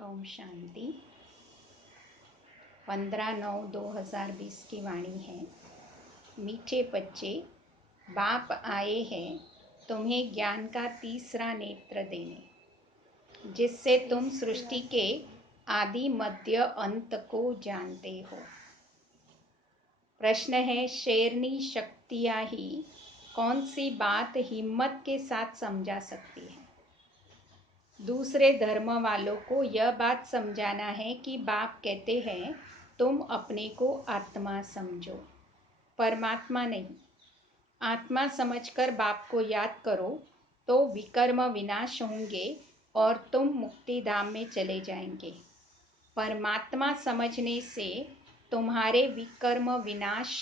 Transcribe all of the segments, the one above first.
ओम शांति। 15/9/2020 की वाणी है। मीठे बच्चे, बाप आए हैं तुम्हें ज्ञान का तीसरा नेत्र देने, जिससे तुम सृष्टि के आदि मध्य अंत को जानते हो। प्रश्न है, शेरनी शक्तियाँ ही कौन सी बात हिम्मत के साथ समझा सकती है? दूसरे धर्म वालों को यह बात समझाना है कि बाप कहते हैं तुम अपने को आत्मा समझो, परमात्मा नहीं। आत्मा समझकर बाप को याद करो तो विकर्म विनाश होंगे और तुम मुक्ति धाम में चले जाएंगे। परमात्मा समझने से तुम्हारे विकर्म विनाश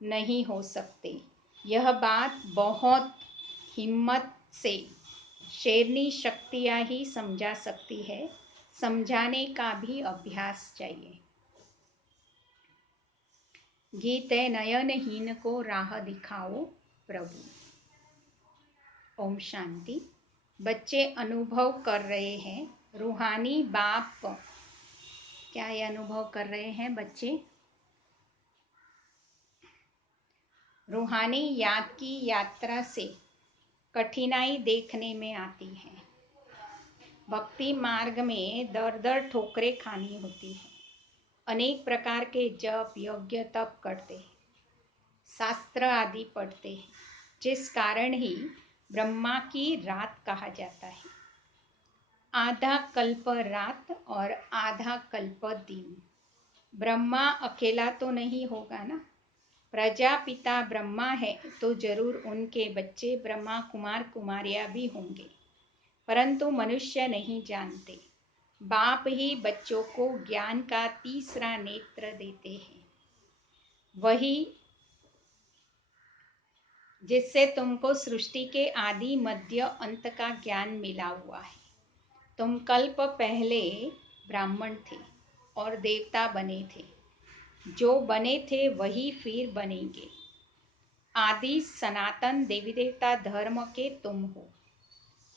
नहीं हो सकते। यह बात बहुत हिम्मत से शेरनी शक्तियाँ ही समझा सकती है। समझाने का भी अभ्यास चाहिए। गीत है, नयनहीन को राह दिखाओ प्रभु। ओम शांति। बच्चे अनुभव कर रहे हैं रूहानी बाप। क्या ये अनुभव कर रहे हैं बच्चे? रूहानी याद की यात्रा से कठिनाई देखने में आती है। भक्ति मार्ग में दर दर ठोकरें खानी होती है। अनेक प्रकार के जप यज्ञ तप करते हैं, शास्त्र आदि पढ़ते हैं, जिस कारण ही ब्रह्मा की रात कहा जाता है। आधा कल्प रात और आधा कल्प दिन। ब्रह्मा अकेला तो नहीं होगा ना। प्रजापिता ब्रह्मा है तो जरूर उनके बच्चे ब्रह्मा कुमार कुमारियां भी होंगे, परंतु मनुष्य नहीं जानते। बाप ही बच्चों को ज्ञान का तीसरा नेत्र देते हैं, वही जिससे तुमको सृष्टि के आदि मध्य अंत का ज्ञान मिला हुआ है। तुम कल्प पहले ब्राह्मण थे और देवता बने थे। जो बने थे वही फिर बनेंगे। आदि सनातन देवी देवता धर्म के तुम हो।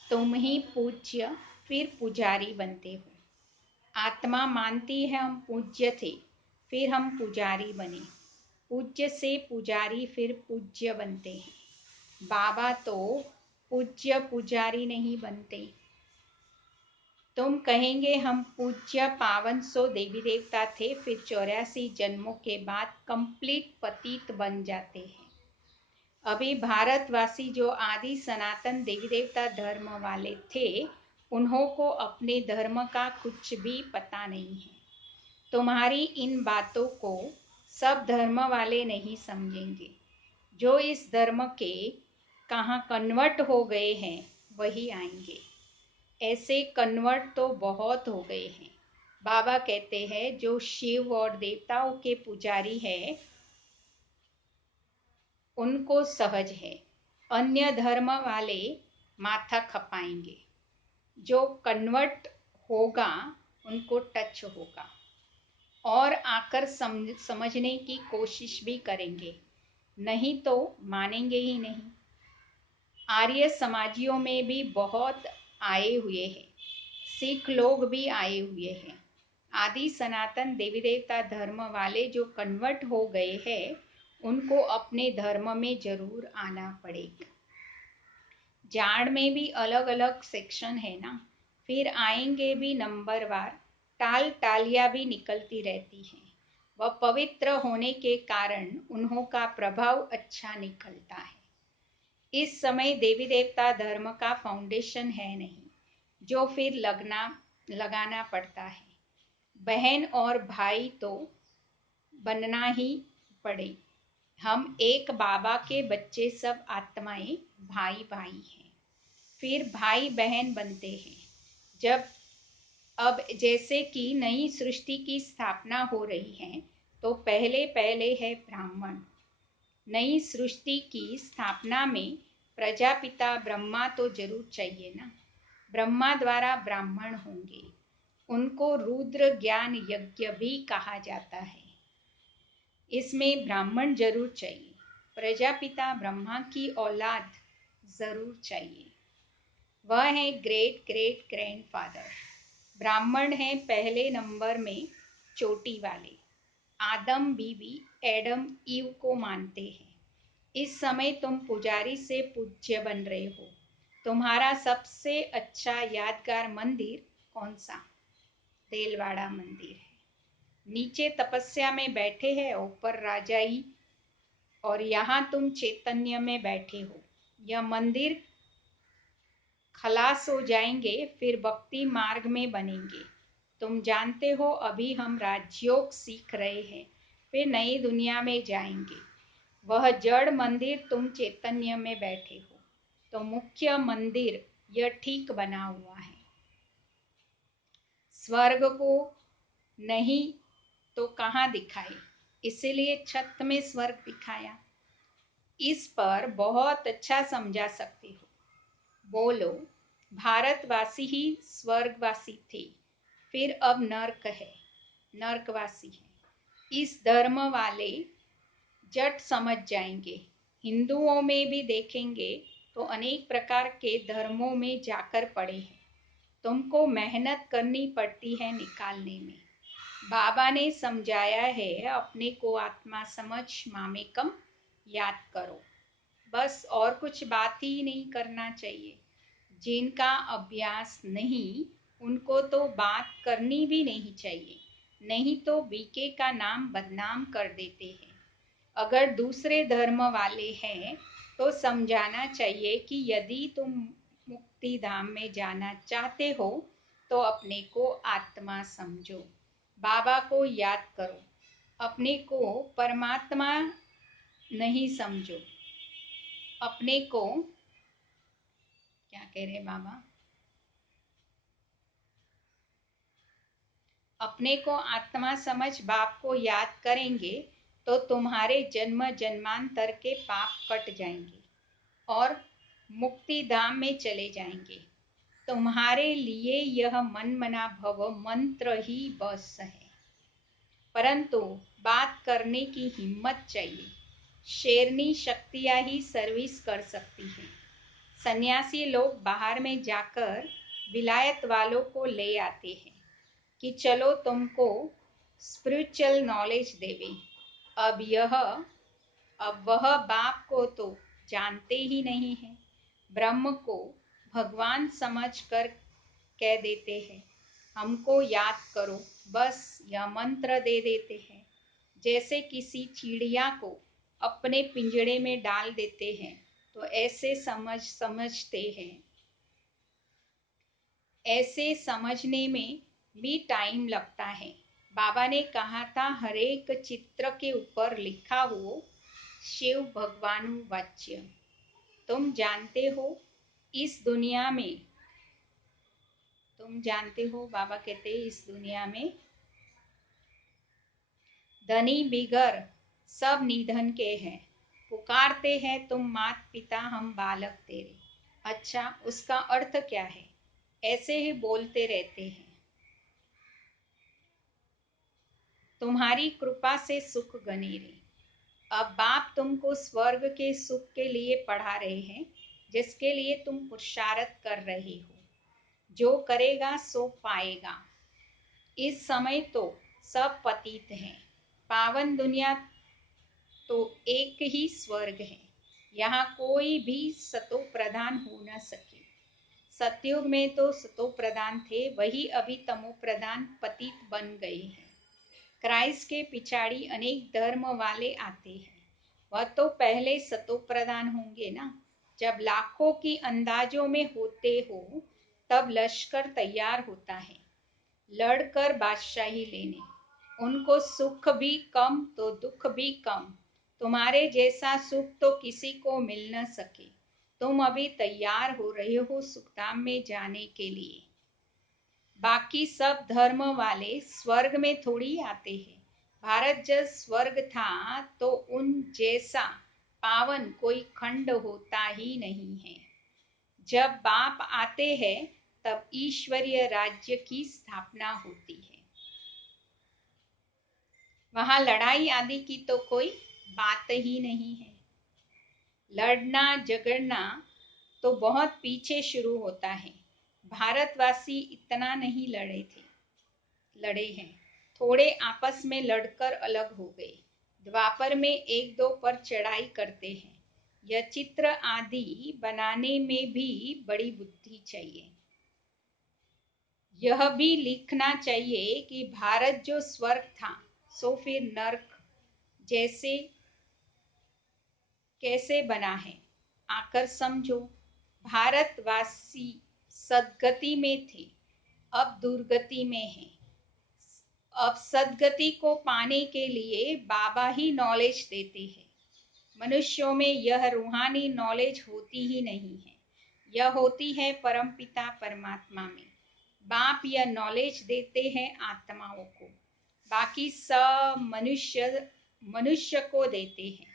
तुम ही पूज्य फिर पुजारी बनते हो। आत्मा मानती है हम पूज्य थे, फिर हम पुजारी बने। पूज्य से पुजारी फिर पूज्य बनते हैं। बाबा तो पूज्य पुजारी नहीं बनते। तुम कहेंगे हम पूज्य पावन सो देवी देवता थे, फिर 84 जन्मों के बाद कंप्लीट पतित बन जाते हैं। अभी भारतवासी जो आदि सनातन देवी देवता धर्म वाले थे, उन्हों को अपने धर्म का कुछ भी पता नहीं है। तुम्हारी इन बातों को सब धर्म वाले नहीं समझेंगे। जो इस धर्म के कहाँ कन्वर्ट हो गए हैं वही आएंगे। ऐसे कन्वर्ट तो बहुत हो गए हैं। बाबा कहते हैं जो शिव और देवताओं के पुजारी हैं उनको सहज है, अन्य धर्म वाले माथा खपाएंगे। जो कन्वर्ट होगा उनको टच होगा और आकर समझने की कोशिश भी करेंगे, नहीं तो मानेंगे ही नहीं। आर्य समाजियों में भी बहुत आए हुए हैं, सिख लोग भी आए हुए हैं। आदि सनातन देवी देवता धर्म वाले जो कन्वर्ट हो गए हैं उनको अपने धर्म में जरूर आना पड़ेगा। जाड़ में भी अलग अलग सेक्शन है ना, फिर आएंगे भी नंबरवार। टाल टालियां भी निकलती रहती हैं। वह पवित्र होने के कारण उन्हों का प्रभाव अच्छा निकलता है। इस समय देवी देवता धर्म का फाउंडेशन है नहीं, जो फिर लगाना पड़ता है। बहन और भाई तो बनना ही पड़े। हम एक बाबा के बच्चे, सब आत्माएं भाई भाई हैं, फिर भाई बहन बनते हैं। जब अब जैसे कि नई सृष्टि की स्थापना हो रही है तो पहले पहले है ब्राह्मण। नई सृष्टि की स्थापना में प्रजापिता ब्रह्मा तो जरूर चाहिए ना। ब्रह्मा द्वारा ब्राह्मण होंगे, उनको रुद्र ज्ञान यज्ञ भी कहा जाता है। इसमें ब्राह्मण जरूर चाहिए। प्रजापिता ब्रह्मा की औलाद जरूर चाहिए। वह है ग्रेट ग्रेट ग्रैंडफादर। ब्राह्मण हैं पहले नंबर में चोटी वाले, आदम बीवी एडम ईव को मानते हैं। इस समय तुम पुजारी से पूज्य बन रहे हो। तुम्हारा सबसे अच्छा यादगार मंदिर कौन सा? देलवाड़ा मंदिर है। नीचे तपस्या में बैठे हैं, ऊपर राजाई, और यहाँ तुम चैतन्य में बैठे हो। यह मंदिर खलास हो जाएंगे, फिर भक्ति मार्ग में बनेंगे। तुम जानते हो अभी हम राजयोग सीख रहे हैं, फिर नई दुनिया में जाएंगे। वह जड़ मंदिर, तुम चैतन्य में बैठे हो। तो मुख्य मंदिर यह ठीक बना हुआ है। स्वर्ग को नहीं तो कहाँ दिखाए, इसीलिए छत में स्वर्ग दिखाया। इस पर बहुत अच्छा समझा सकते हो। बोलो, भारतवासी ही स्वर्गवासी थे, फिर अब नर्क है, नर्कवासी है। इस धर्म वाले जट समझ जाएंगे। हिंदुओं में भी देखेंगे तो अनेक प्रकार के धर्मों में जाकर पड़े हैं। तुमको मेहनत करनी पड़ती है निकालने में। बाबा ने समझाया है, अपने को आत्मा समझ मामेकम याद करो, बस, और कुछ बात ही नहीं करना चाहिए। जिनका अभ्यास नहीं, उनको तो बात करनी भी नहीं चाहिए, नहीं तो बीके का नाम बदनाम कर देते हैं। अगर दूसरे धर्म वाले हैं तो समझाना चाहिए कि यदि तुम मुक्ति धाम में जाना चाहते हो तो अपने को आत्मा समझो, बाबा को याद करो, अपने को परमात्मा नहीं समझो। अपने को क्या कह रहे बाबा? अपने को आत्मा समझ बाप को याद करेंगे तो तुम्हारे जन्म जन्मांतर के पाप कट जाएंगे और मुक्ति धाम में चले जाएंगे। तुम्हारे लिए यह मन मना भव मंत्र ही बस है, परंतु बात करने की हिम्मत चाहिए। शेरनी शक्तियां ही सर्विस कर सकती हैं। सन्यासी लोग बाहर में जाकर विलायत वालों को ले आते हैं कि चलो तुमको स्पिरिचुअल नॉलेज देवे। अब वह बाप को तो जानते ही नहीं है, ब्रह्म को भगवान समझ कर कह देते हैं हमको याद करो, बस यह मंत्र दे देते हैं। जैसे किसी चिड़िया को अपने पिंजड़े में डाल देते हैं तो ऐसे समझते हैं। ऐसे समझने में भी टाइम लगता है। बाबा ने कहा था, हर एक चित्र के ऊपर लिखा हो शिव भगवानु वाच्य। तुम जानते हो इस दुनिया में, तुम जानते हो, बाबा कहते हैं इस दुनिया में धनी बिगर सब निधन के हैं। पुकारते हैं तुम मात पिता हम बालक तेरे। अच्छा, उसका अर्थ क्या है? ऐसे ही बोलते रहते हैं, तुम्हारी कृपा से सुख गनेरे। अब बाप तुमको स्वर्ग के सुख के लिए पढ़ा रहे हैं, जिसके लिए तुम पुरुषार्थ कर रहे हो। जो करेगा सो पाएगा। इस समय तो सब पतित हैं। पावन दुनिया तो एक ही स्वर्ग है। यहाँ कोई भी सतो प्रधान हो न सके। सतयुग में तो सतो प्रधान थे, वही अभी तमो प्रधान पतित बन गए हैं। क्राइस्ट के पिछाड़ी अनेक धर्म वाले आते हैं, वह तो पहले सतो प्रधान होंगे ना। जब लाखों की अंदाजों में होते हो तब लश्कर तैयार होता है लड़कर बादशाही लेने। उनको सुख भी कम तो दुख भी कम। तुम्हारे जैसा सुख तो किसी को मिल न सके। तुम अभी तैयार हो रहे हो सुखधाम में जाने के लिए। बाकी सब धर्म वाले स्वर्ग में थोड़ी आते हैं। भारत जब स्वर्ग था तो उन जैसा पावन कोई खंड होता ही नहीं है। जब बाप आते हैं तब ईश्वरीय राज्य की स्थापना होती है। वहां लड़ाई आदि की तो कोई बात ही नहीं है। लड़ना झगड़ना तो बहुत पीछे शुरू होता है। भारतवासी इतना नहीं लड़े हैं, थोड़े आपस में लड़कर अलग हो गए। द्वापर में एक दो पर चढ़ाई करते हैं। यह चित्र आदि बनाने में भी बड़ी बुद्धि चाहिए। यह भी लिखना चाहिए कि भारत जो स्वर्ग था सो फिर नर्क जैसे कैसे बना है, आकर समझो। भारतवासी सदगति में थे, अब दुर्गति में है। अब सदगति को पाने के लिए बाबा ही नॉलेज देते हैं। मनुष्यों में यह रूहानी नॉलेज होती ही नहीं है, यह होती है परमपिता परमात्मा में। बाप यह नॉलेज देते हैं आत्माओं को, बाकी सब मनुष्य को देते हैं।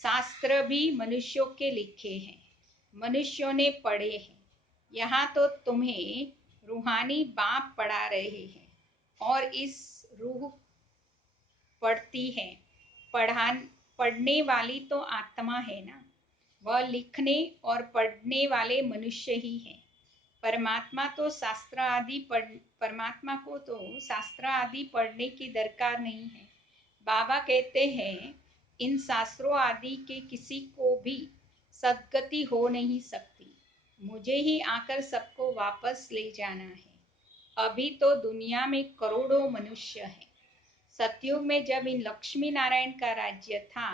शास्त्र भी मनुष्यों के लिखे हैं, मनुष्यों ने पढ़े हैं। यहाँ तो तुम्हें रूहानी बाप पढ़ा रहे हैं, और इस रूह पढ़ती है। पढ़ने वाली तो आत्मा है ना, वह लिखने और पढ़ने वाले मनुष्य ही है। परमात्मा को तो शास्त्र आदि पढ़ने की दरकार नहीं है। बाबा कहते हैं इन शास्त्रों आदि के किसी को भी सद्गति हो नहीं सकती, मुझे ही आकर सबको वापस ले जाना है। अभी तो दुनिया में करोड़ों मनुष्य हैं। सतयुग में जब इन लक्ष्मी नारायण का राज्य था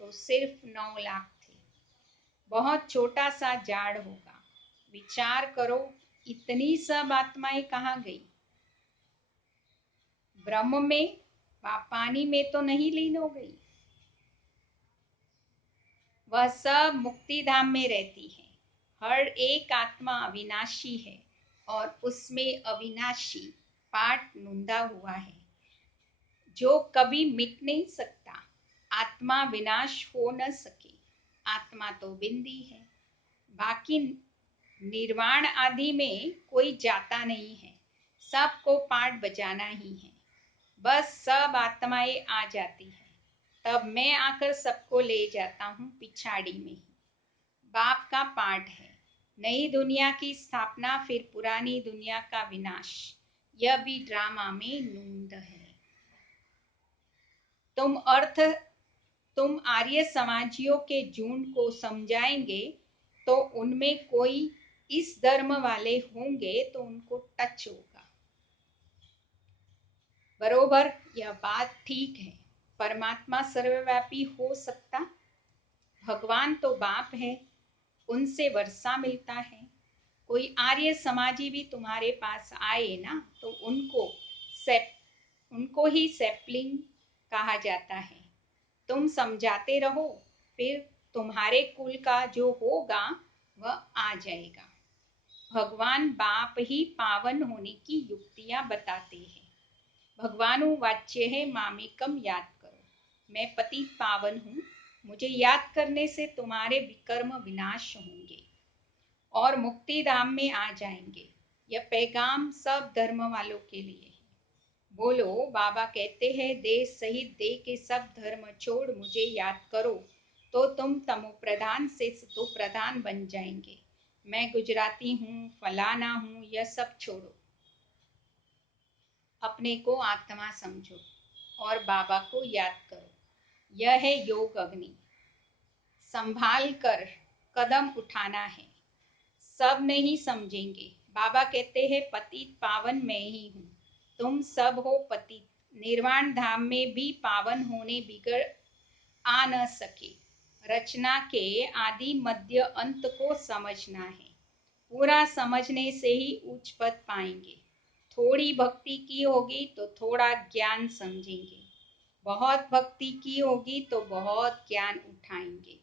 तो सिर्फ 9 लाख थे। बहुत छोटा सा जाड़ होगा। विचार करो, इतनी सब आत्माएं कहाँ गई? ब्रह्म में, पानी में तो नहीं लीन हो गई? वह सब मुक्ति धाम में रहती है। हर एक आत्मा अविनाशी है और उसमें अविनाशी पाठ नूंदा हुआ है जो कभी मिट नहीं सकता। आत्मा विनाश हो न सके, आत्मा तो बिंदी है। बाकी निर्वाण आदि में कोई जाता नहीं है, सबको पाठ बजाना ही है। बस सब आत्माएं आ जाती है, तब मैं आकर सबको ले जाता हूँ पिछाड़ी में ही। बाप का पाठ है नई दुनिया की स्थापना, फिर पुरानी दुनिया का विनाश। यह भी ड्रामा में नूंद है। तुम आर्य समाजियों के झुंड को समझाएंगे तो उनमें कोई इस धर्म वाले होंगे तो उनको टच होगा। बरोबर, यह बात ठीक है। परमात्मा सर्वव्यापी हो सकता? भगवान तो बाप है, उनसे वर्षा मिलता है। कोई आर्य समाजी भी तुम्हारे पास आए ना तो उनको ही सैपलिंग कहा जाता है। तुम समझाते रहो, फिर तुम्हारे कुल का जो होगा वह आ जाएगा। भगवान बाप ही पावन होने की युक्तियां बताते हैं। भगवानु वाच्य है मामेकम याद करो। मैं पतित पावन हूँ, मुझे याद करने से तुम्हारे विकर्म विनाश होंगे और मुक्ति धाम में आ जाएंगे। यह पैगाम सब धर्म वालों के लिए है। बोलो, बाबा कहते हैं देश सहित दे के सब धर्म छोड़ मुझे याद करो तो तुम तमो प्रधान से सतो प्रधान बन जाएंगे। मैं गुजराती हूँ, फलाना हूँ, यह सब छोड़ो। अपने को आत्मा समझो और बाबा को याद करो। यह है योग अग्नि। संभाल कर कदम उठाना है। सब नहीं समझेंगे। बाबा कहते हैं पतित पावन मैं ही हूँ, तुम सब हो पतित। निर्वाण धाम में भी पावन होने बिगड़ आ न सके। रचना के आदि मध्य अंत को समझना है। पूरा समझने से ही उच्च पद पाएंगे। थोड़ी भक्ति की होगी तो थोड़ा ज्ञान समझेंगे, बहुत भक्ति की होगी तो बहुत ज्ञान उठाएंगे।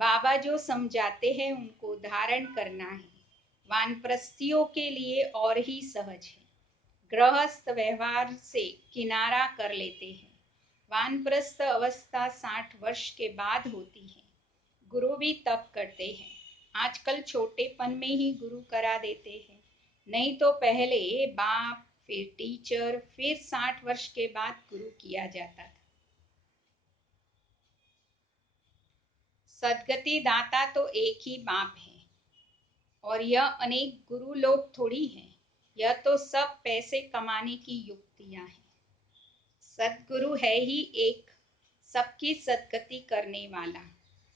बाबा जो समझाते हैं उनको धारण करना है। वानप्रस्थियों के लिए और ही सहज है। गृहस्थ व्यवहार से किनारा कर लेते हैं। वानप्रस्थ अवस्था 60 वर्ष के बाद होती है। गुरु भी तप करते हैं। आजकल छोटेपन में ही गुरु करा देते हैं, नहीं तो पहले बाप, फिर टीचर, फिर 60 वर्ष के बाद गुरु किया जाता था। सदगति दाता तो एक ही बाप है। और यह अनेक गुरु लोग थोड़ी हैं, यह तो सब पैसे कमाने की युक्तियां हैं। सदगुरु है ही एक, सबकी सदगति करने वाला।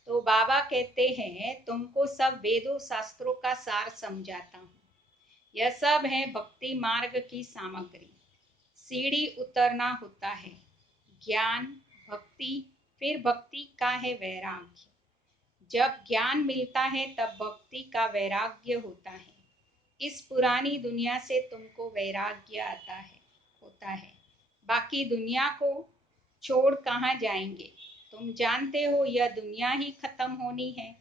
तो बाबा कहते हैं तुमको सब वेदों शास्त्रों का सार समझाता हूँ। यह सब है भक्ति मार्ग की सामग्री। सीढ़ी उतरना होता है, ज्ञान, भक्ति, फिर भक्ति का है वैराग्य। जब ज्ञान मिलता है तब भक्ति का वैराग्य होता है। इस पुरानी दुनिया से तुमको वैराग्य आता है होता है। बाकी दुनिया को छोड़ कहाँ जाएंगे? तुम जानते हो यह दुनिया ही खत्म होनी है,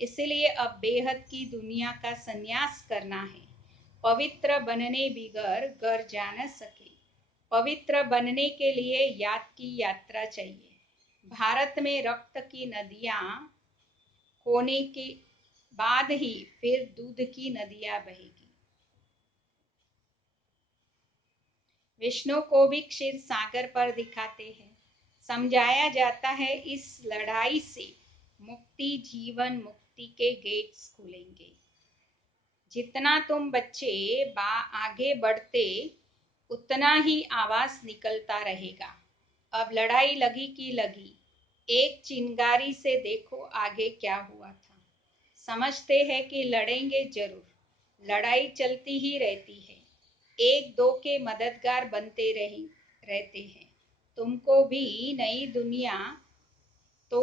इसलिए अब बेहद की दुनिया का संन्यास करना है। पवित्र बनने बिगर घर जा न सके। पवित्र बनने के लिए याद की यात्रा चाहिए। भारत में रक्त की नदियाँ होने के बाद ही फिर दूध की नदियाँ बहेगी। विष्णु को भी क्षीर सागर पर दिखाते हैं। समझाया जाता है इस लड़ाई से मुक्ति, जीवन मुक्ति के गेट्स खुलेंगे। जितना तुम बच्चे आगे बढ़ते उतना ही आवाज निकलता रहेगा। अब लड़ाई लगी की लगी, एक चिंगारी से देखो आगे क्या हुआ था। समझते हैं कि लड़ेंगे जरूर, लड़ाई चलती ही रहती है। एक दो के मददगार बनते रहते हैं। तुमको भी नई दुनिया तो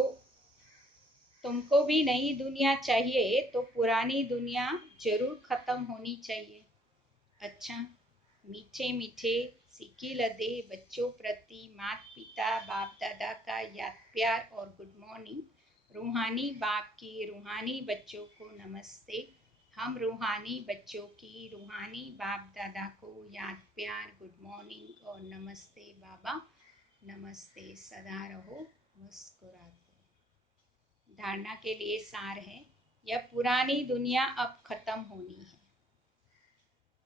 तुमको भी नई दुनिया चाहिए तो पुरानी दुनिया जरूर खत्म होनी चाहिए। अच्छा, मीठे मीठे सीखी लदे बच्चों प्रति माता पिता बाप दादा का याद प्यार और गुड मॉर्निंग। रूहानी बाप की रूहानी बच्चों को नमस्ते। हम रूहानी बच्चों की रूहानी बाप दादा को याद प्यार गुड मॉर्निंग और नमस्ते बाबा। नमस्ते, सदा रहो मुस्कुराते। धारणा के लिए सार है, यह पुरानी दुनिया अब खत्म होनी है,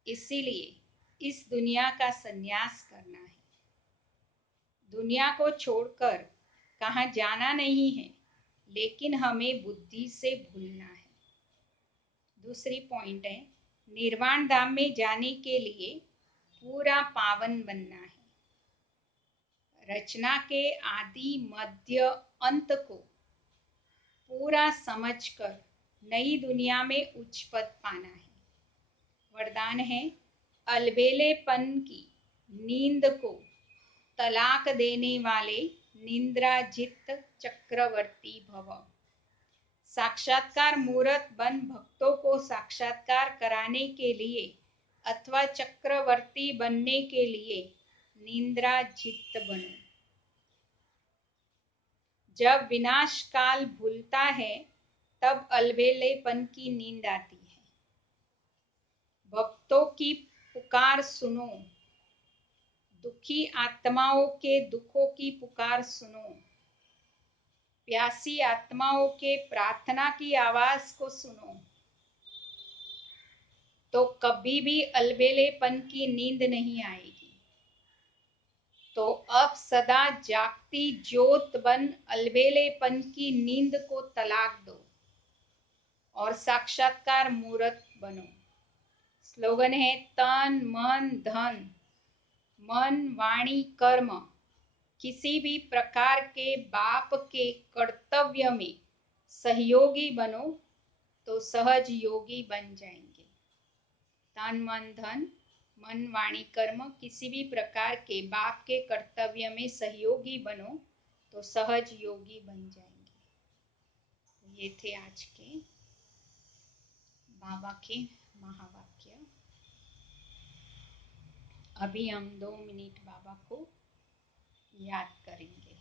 इसीलिए इस दुनिया का संन्यास करना है। दुनिया को छोड़कर कहाँ जाना नहीं है, लेकिन हमें बुद्धि से भूलना है। दूसरी पॉइंट है, निर्वाण धाम में जाने के लिए पूरा पावन बनना है। रचना के आदि मध्य अंत को पूरा समझकर नई दुनिया में उच्च पद पाना है। वरदान है, अलबेलेपन की नींद को तलाक देने वाले निंद्राजित चक्रवर्ती भव। साक्षात्कार मूर्त बन भक्तों को साक्षात्कार कराने के लिए अथवा चक्रवर्ती बनने के लिए निंद्राजित बनो। जब विनाश काल भूलता है तब अलबेलेपन की नींद आती है। भक्तों की पुकार सुनो, दुखी आत्माओं के दुखों की पुकार सुनो, प्यासी आत्माओं के प्रार्थना की आवाज को सुनो, तो कभी भी अलबेलेपन की नींद नहीं आएगी। तो अब सदा जागती ज्योत बन अलबेलेपन की नींद को तलाक दो और साक्षात्कार मूर्त बनो। स्लोगन है, तन मन धन, मन वाणी कर्म, किसी भी प्रकार के बाप के कर्तव्य में सहयोगी बनो तो सहज योगी बन जाएंगे। तन मन धन, मन वाणी कर्म, किसी भी प्रकार के बाप के कर्तव्य में सहयोगी बनो तो सहज योगी बन जाएंगे। ये थे आज के बाबा के महावाक्य। अभी हम 2 मिनट बाबा को याद करेंगे।